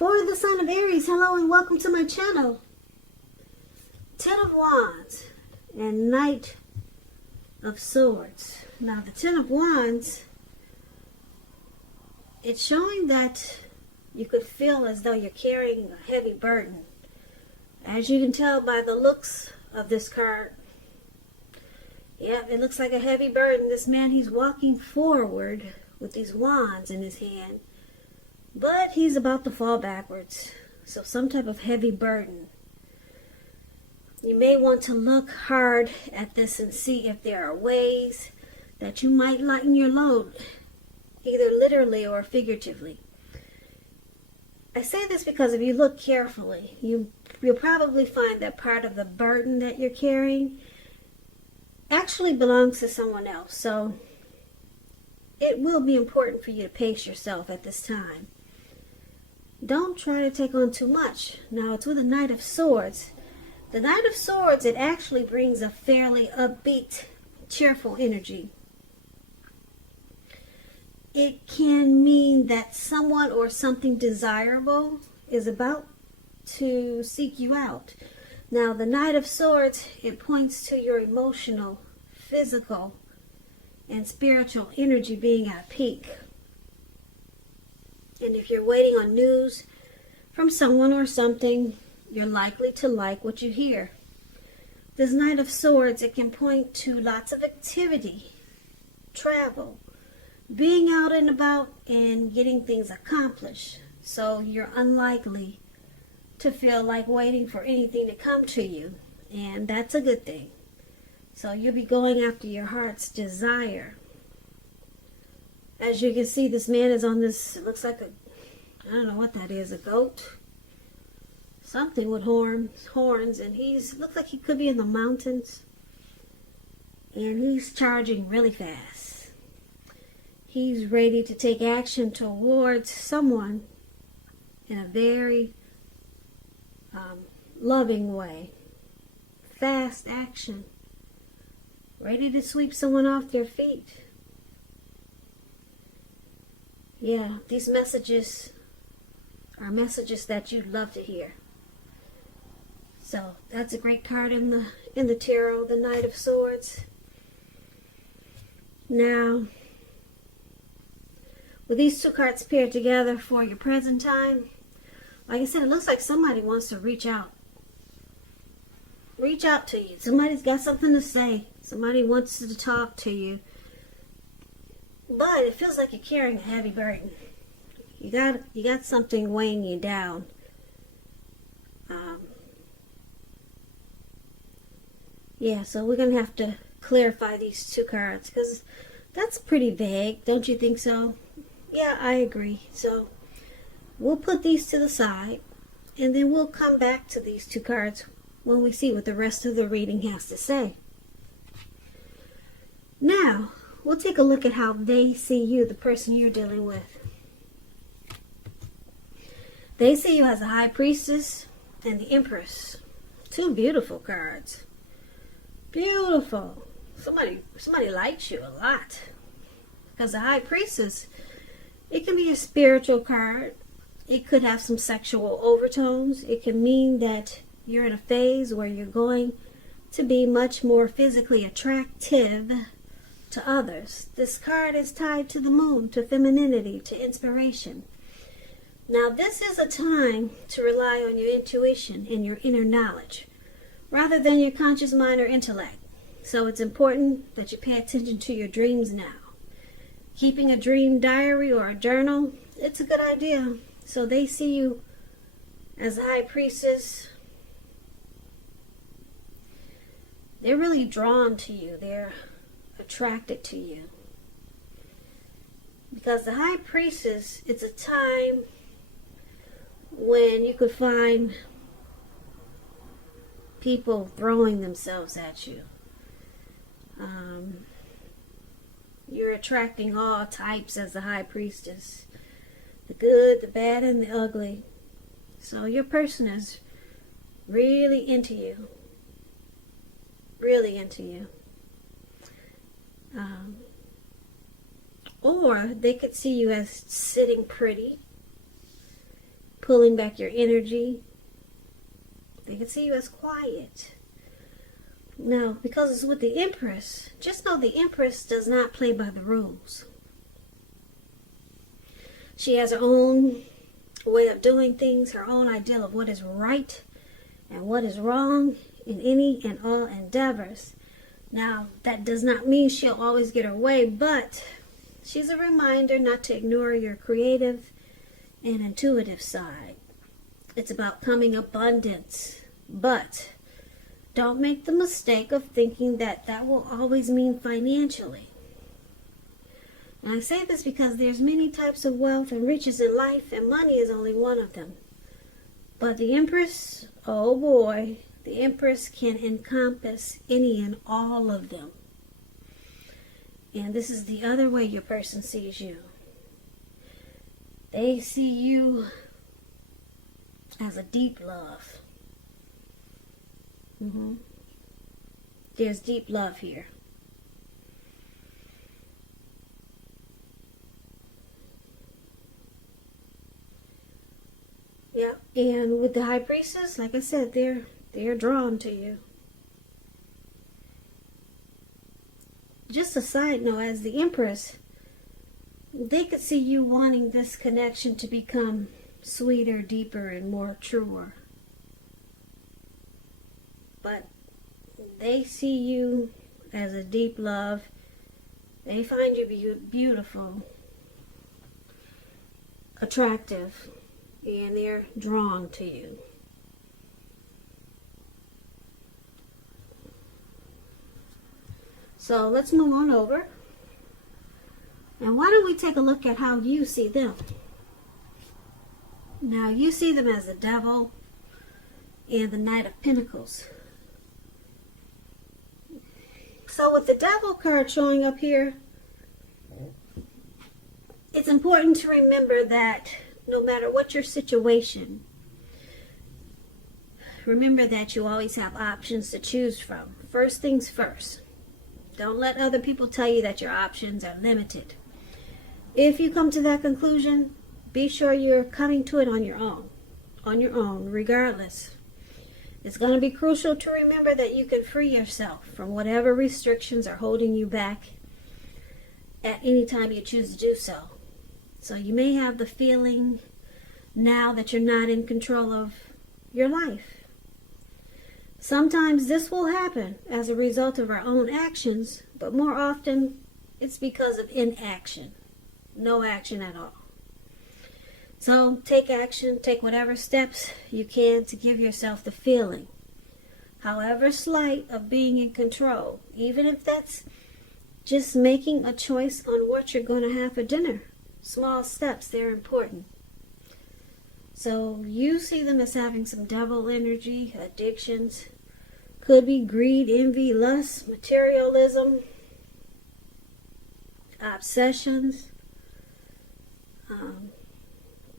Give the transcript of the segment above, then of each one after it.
For the sign of Aries, hello and welcome to my channel. Ten of Wands and Knight of Swords. Now the Ten of Wands, it's showing that you could feel as though you're carrying a heavy burden. As you can tell by the looks of this card, yeah, it looks like a heavy burden. This man, he's walking forward with these wands in his hand, but he's about to fall backwards. So some type of heavy burden. You may want to look hard at this and see if there are ways that you might lighten your load, either literally or figuratively. I say this because if you look carefully, you'll probably find that part of the burden that you're carrying actually belongs to someone else. So it will be important for you to pace yourself at this time. Don't try to take on too much. Now it's with a Knight of Swords. The Knight of Swords, it actually brings a fairly upbeat, cheerful energy. It can mean that someone or something desirable is about to seek you out. Now the Knight of Swords, it points to your emotional, physical, and spiritual energy being at a peak. And if you're waiting on news from someone or something, you're likely to like what you hear. This Knight of Swords, it can point to lots of activity, travel, being out and about and getting things accomplished. So you're unlikely to feel like waiting for anything to come to you. And that's a good thing. So you'll be going after your heart's desire. As you can see, this man is on this, it looks like I don't know what that is, a goat? Something with horns, and looks like he could be in the mountains. And he's charging really fast. He's ready to take action towards someone in a very loving way. Fast action. Ready to sweep someone off their feet. Yeah, these messages are messages that you'd love to hear. So that's a great card in the tarot, the Knight of Swords. Now, with these two cards paired together for your present time, like I said, it looks like somebody wants to reach out. Reach out to you. Somebody's got something to say. Somebody wants to talk to you. But it feels like you're carrying a heavy burden. You got something weighing you down. Yeah, so we're going to have to clarify these two cards because that's pretty vague. Don't you think so? Yeah, I agree. So we'll put these to the side and then we'll come back to these two cards when we see what the rest of the reading has to say. Now, we'll take a look at how they see you, the person you're dealing with. They see you as a High Priestess and the Empress. Two beautiful cards. Beautiful. Somebody likes you a lot. Because the High Priestess, it can be a spiritual card. It could have some sexual overtones. It can mean that you're in a phase where you're going to be much more physically attractive to others. This card is tied to the moon, to femininity, to inspiration. Now this is a time to rely on your intuition and your inner knowledge rather than your conscious mind or intellect. So it's important that you pay attention to your dreams now. Keeping a dream diary or a journal, it's a good idea. So they see you as a High Priestess. They're really drawn to you. They're attracted to you. Because the High Priestess, it's a time when you could find people throwing themselves at you. You're attracting all types as the High Priestess. The good, the bad, and the ugly. So your person is really into you. Really into you. Or they could see you as sitting pretty, pulling back your energy. They can see you as quiet. Now, because it's with the Empress, just know the Empress does not play by the rules. She has her own way of doing things, her own ideal of what is right and what is wrong in any and all endeavors. Now, that does not mean she'll always get her way, but she's a reminder not to ignore your creative and intuitive side. It's about coming abundance, but don't make the mistake of thinking that that will always mean financially. And I say this because there's many types of wealth and riches in life, and money is only one of them. But the Empress, oh boy, the Empress can encompass any and all of them. And this is the other way your person sees you. They see you as a deep love. There's deep love here. Yeah, and with the High Priestess, like I said, they're drawn to you. Just a side note, as the Empress, they could see you wanting this connection to become sweeter, deeper, and more truer. But they see you as a deep love. They find you beautiful, attractive, and they're drawn to you. So let's move on over. And why don't we take a look at how you see them? Now, you see them as the Devil and the Knight of Pentacles. So with the Devil card showing up here, it's important to remember that no matter what your situation, remember that you always have options to choose from. First things first. Don't let other people tell you that your options are limited. If you come to that conclusion, be sure you're coming to it on your own, regardless. It's going to be crucial to remember that you can free yourself from whatever restrictions are holding you back at any time you choose to do so. So you may have the feeling now that you're not in control of your life. Sometimes this will happen as a result of our own actions, but more often it's because of inaction. No action at all. So take action, take whatever steps you can to give yourself the feeling, however slight, of being in control, even if that's just making a choice on what you're going to have for dinner. Small steps, they're important. So you see them as having some devil energy, addictions, could be greed, envy, lust, materialism, obsessions,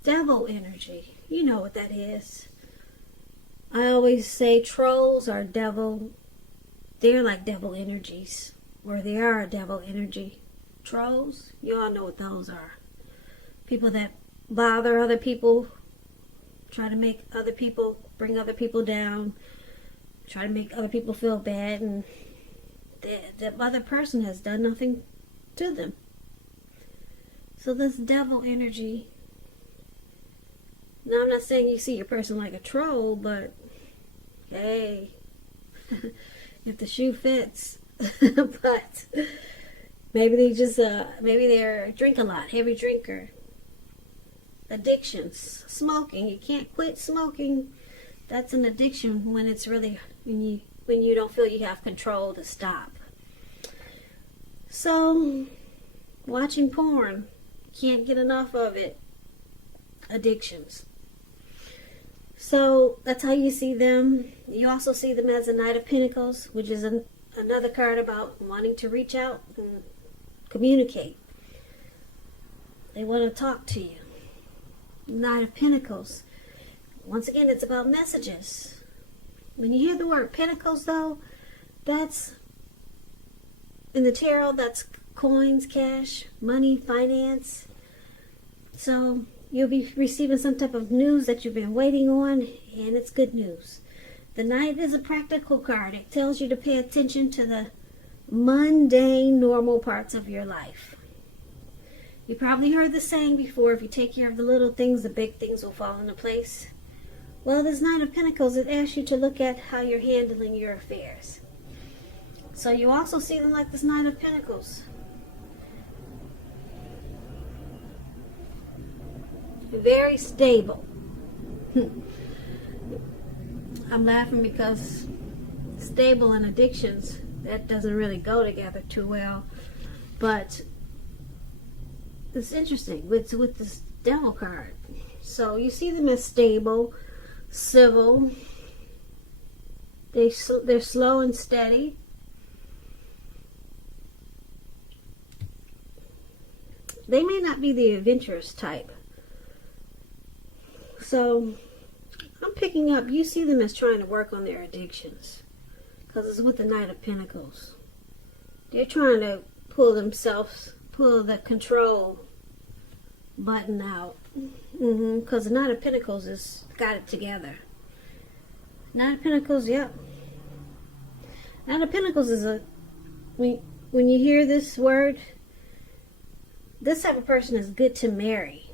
devil energy. You know what that is. I always say trolls are devil. They're like devil energies, or they are a devil energy. Trolls, you all know what those are. People that bother other people, try to make other people, bring other people down, try to make other people feel bad, and the other person has done nothing to them. So this devil energy, now I'm not saying you see your person like a troll, but hey, if the shoe fits. But maybe they just, maybe they're drink a lot, heavy drinker. Addictions, smoking. You can't quit smoking. That's an addiction when it's really, when you don't feel you have control to stop. So, watching porn, can't get enough of it. Addictions. So that's how you see them. You also see them as a Knight of Pentacles, which is another card about wanting to reach out and communicate. They want to talk to you. Knight of Pentacles. Once again, it's about messages. When you hear the word Pentacles, though, that's in the tarot, that's coins, cash, money, finance. So You'll be receiving some type of news that you've been waiting on, and it's good news. The Knight is a practical card. It tells you to pay attention to the mundane, normal parts of your life. You probably heard the saying before, if you take care of the little things, the big things will fall into place. Well, this Knight of Pentacles, it asks you to look at how you're handling your affairs. So you also see them like this Knight of Pentacles. Very stable. I'm laughing because stable and addictions, that doesn't really go together too well. But it's interesting with this Devil card. So you see them as stable, civil. They're slow and steady. They may not be the adventurous type. So I'm picking up, you see them as trying to work on their addictions. Because it's with the Knight of Pentacles. They're trying to pull the control button out. Because the Knight of Pentacles has got it together. Knight of Pentacles, yep. Knight of Pentacles is when you hear this word, this type of person is good to marry.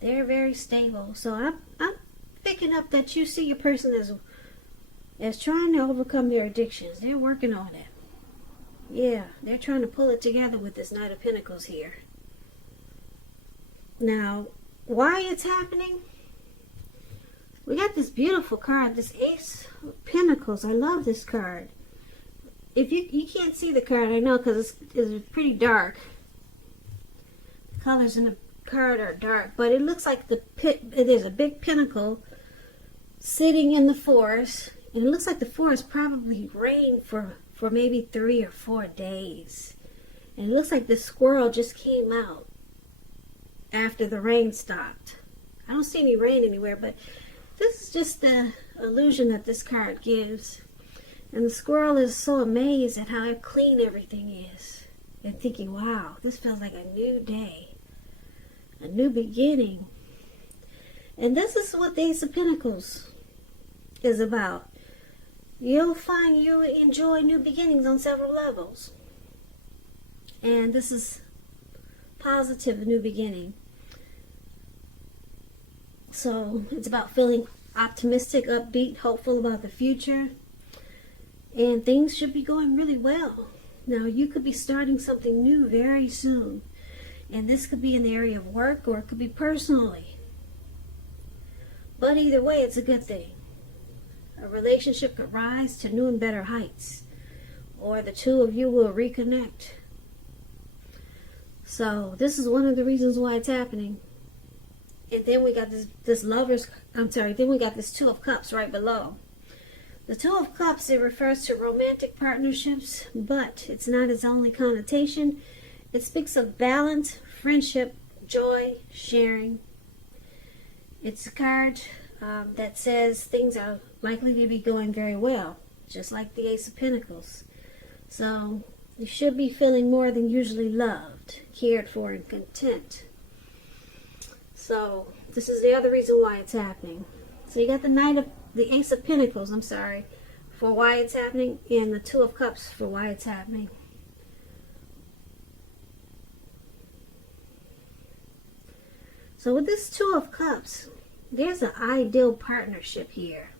They're very stable. So I'm picking up that you see your person as trying to overcome their addictions. They're working on it. Yeah, they're trying to pull it together with this Knight of Pentacles here. Now, why it's happening? We got this beautiful card, this Ace of Pentacles. I love this card. If you can't see the card, I know, because it's pretty dark. The colors in the card are dark, but it looks like there's a big pentacle sitting in the forest, and it looks like the forest probably rained for maybe 3 or 4 days, and it looks like the squirrel just came out after the rain stopped. I don't see any rain anywhere, but this is just the illusion that this card gives. And the squirrel is so amazed at how clean everything is, and thinking, wow, this feels like a new day, a new beginning. And this is what the Ace of Pentacles is about. You'll find you enjoy new beginnings on several levels. And this is positive new beginning. So it's about feeling optimistic, upbeat, hopeful about the future. And things should be going really well. Now, you could be starting something new very soon. And this could be in the area of work, or it could be personally. But either way, it's a good thing. A relationship could rise to new and better heights. Or the two of you will reconnect. So, this is one of the reasons why it's happening. And then we got then we got this Two of Cups right below. The Two of Cups, it refers to romantic partnerships, but it's not its only connotation. It speaks of balance, friendship, joy, sharing. It's a card that says things are likely to be going very well, just like the Ace of Pentacles. So you should be feeling more than usually loved, cared for, and content. So this is the other reason why it's happening. So you got the Ace of Pentacles, for why it's happening, and the Two of Cups for why it's happening. So with this Two of Cups, there's an ideal partnership here.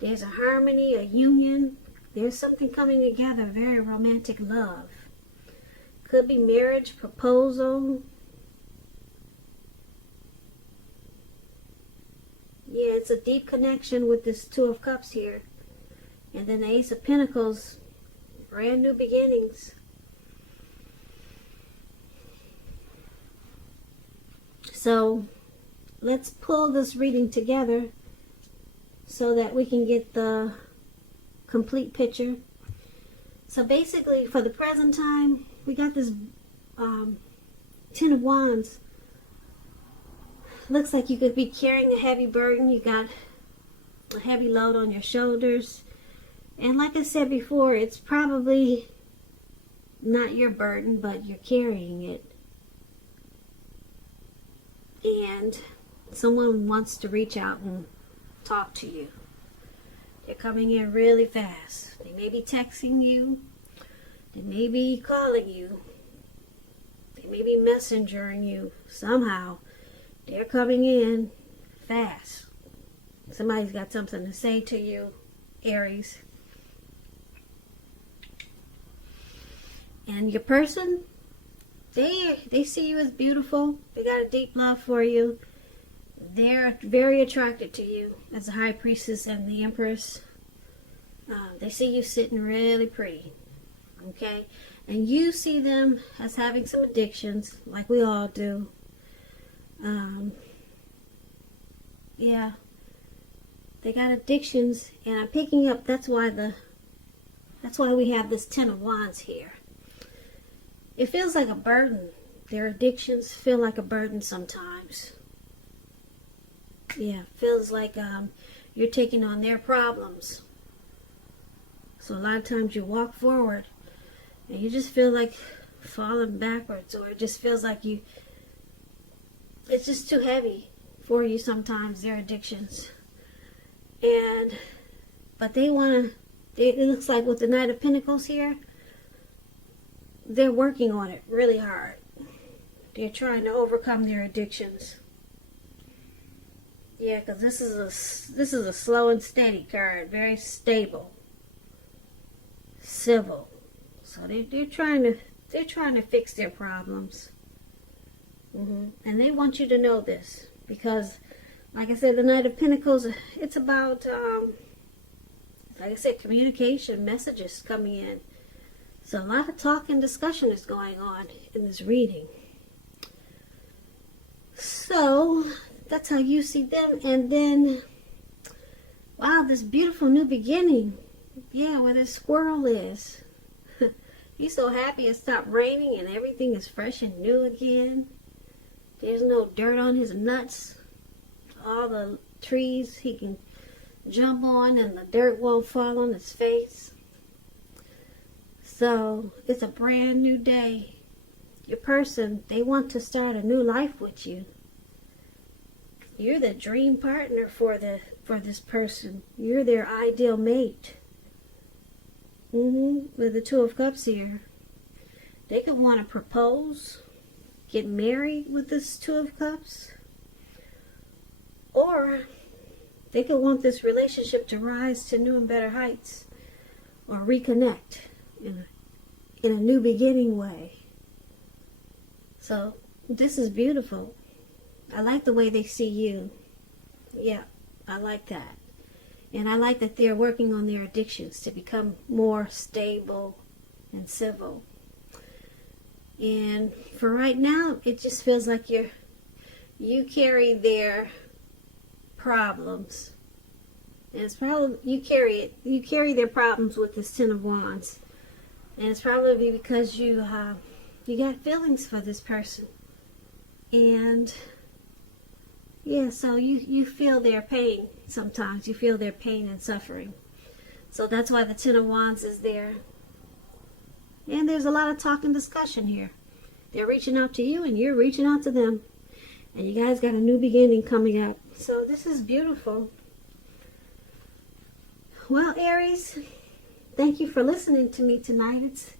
There's a harmony, a union. There's something coming together, very romantic love. Could be marriage, proposal. Yeah, it's a deep connection with this Two of Cups here. And then the Ace of Pentacles, brand new beginnings. So let's pull this reading together so that we can get the complete picture. So basically, for the present time, we got this Ten of Wands. Looks like you could be carrying a heavy burden. You got a heavy load on your shoulders. And like I said before, it's probably not your burden, but you're carrying it. and someone wants to reach out and talk to you. They're coming in really fast. They may be texting you. They may be calling you. They may be messengering you somehow. They're coming in fast. Somebody's got something to say to you, Aries. And your person, they see you as beautiful. They got a deep love for you. They're very attracted to you as the High Priestess and the Empress. They see you sitting really pretty. Okay? And you see them as having some addictions, like we all do. Yeah. They got addictions, and I'm picking up, that's why we have this Ten of Wands here. It feels like a burden. Their addictions feel like a burden sometimes. Yeah, feels like you're taking on their problems. So a lot of times you walk forward and you just feel like falling backwards, or it just feels like it's just too heavy for you sometimes, their addictions. But they want to, it looks like with the Knight of Pentacles here, they're working on it really hard. They're trying to overcome their addictions. Yeah, because this is a slow and steady card, very stable, civil. So they're trying to fix their problems. And they want you to know this, because, like I said, the Knight of Pentacles, it's about, like I said, communication, messages coming in. So a lot of talk and discussion is going on in this reading. So that's how you see them. And then, wow, this beautiful new beginning. Yeah, where this squirrel is. He's so happy it stopped raining and everything is fresh and new again. There's no dirt on his nuts. All the trees he can jump on and the dirt won't fall on his face. So it's a brand new day. Your person, they want to start a new life with you. You're the dream partner for this person. You're their ideal mate. With the Two of Cups here. They could want to propose, get married with this Two of Cups. Or they could want this relationship to rise to new and better heights. Or reconnect in a new beginning way. So this is beautiful. I like the way they see you. Yeah, I like that. And I like that they're working on their addictions to become more stable and civil. And for right now, it just feels like you carry their problems. And it's probably you carry their problems with this Ten of Wands. And it's probably because you got feelings for this person. And yeah, so you feel their pain sometimes. You feel their pain and suffering. So that's why the Ten of Wands is there. And there's a lot of talk and discussion here. They're reaching out to you and you're reaching out to them. And you guys got a new beginning coming up. So this is beautiful. Well, Aries, thank you for listening to me tonight.